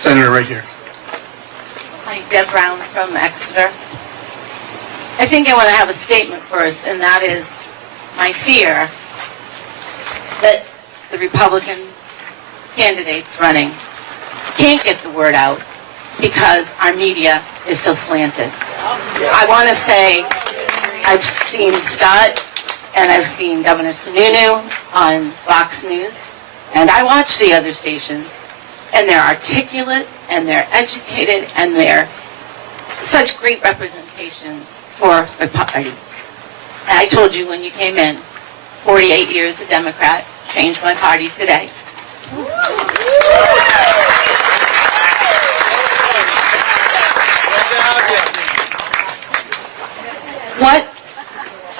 Senator, right here. Hi, Deb Brown from Exeter. I think I want to have a statement first, and that is my fear that the Republican candidates running can't get the word out because our media is so slanted. I want to say I've seen Scott and I've seen Governor Sununu on Fox News, and I watch the other stations, and they're articulate and they're educated and they're such great representations for the party. And I told you when you came in, 48 years a Democrat, changed my party today. What,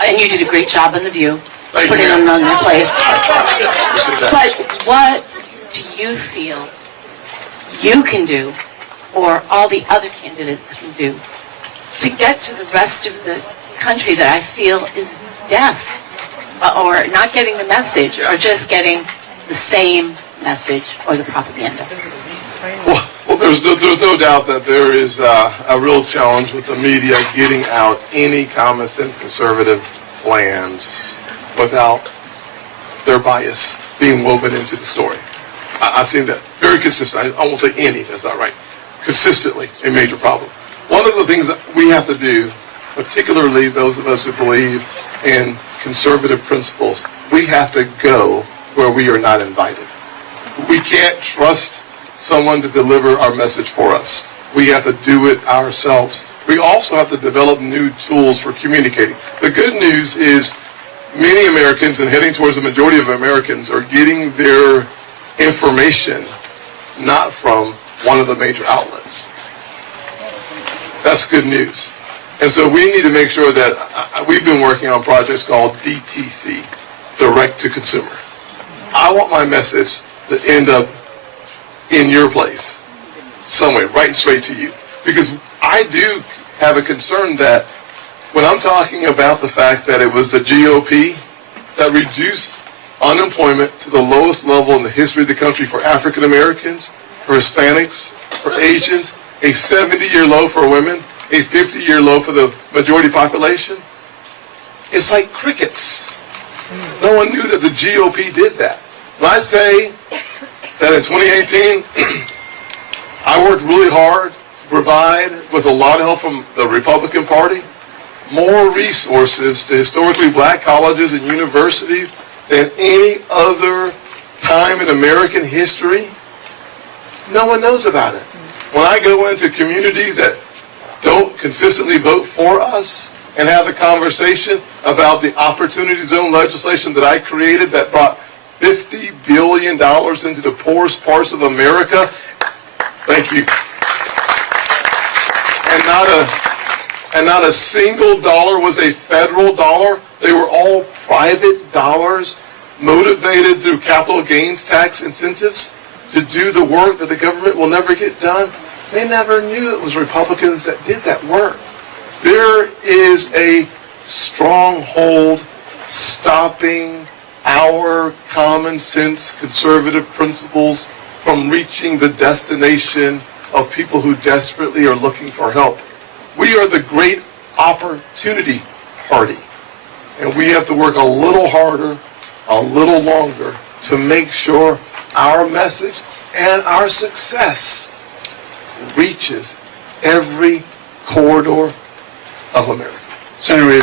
and you did a great job on The View, putting them on their place. But what do you feel you can do, or all the other candidates can do, to get to the rest of the country that I feel is deaf, or not getting the message, or just getting the same message or the propaganda? Well, there's no doubt that there is a real challenge with the media getting out any common sense conservative plans without their bias being woven into the story. I've seen that very consistent. I won't say any, that's not right. Consistently a major problem. One of the things that we have to do, particularly those of us who believe in conservative principles, we have to go where we are not invited. We can't trust someone to deliver our message for us. We have to do it ourselves. We also have to develop new tools for communicating. The good news is many Americans, and heading towards the majority of Americans, are getting their information not from one of the major outlets. That's good news. And so we need to make sure that we've been working on projects called DTC, direct to consumer. I want my message to end up in your place, somewhere, right straight to you. Because I do have a concern that when I'm talking about the fact that it was the GOP that reduced unemployment to the lowest level in the history of the country for African Americans, for Hispanics, for Asians, a 70-year low for women, a 50-year low for the majority population, it's like crickets. No one knew that the GOP did that. When I say that in 2018, I worked really hard to provide, with a lot of help from the Republican Party, more resources to historically black colleges and universities than any other time in American history, no one knows about it. When I go into communities that don't consistently vote for us and have a conversation about the Opportunity Zone legislation that I created that brought $50 billion into the poorest parts of America, thank you. And not a single dollar was a federal dollar. They were all private dollars motivated through capital gains tax incentives to do the work that the government will never get done. They never knew it was Republicans that did that work. There is a stronghold stopping our common sense conservative principles from reaching the destination of people who desperately are looking for help. We are the great opportunity party, and we have to work a little harder, a little longer to make sure our message and our success reaches every corridor of America. Senator,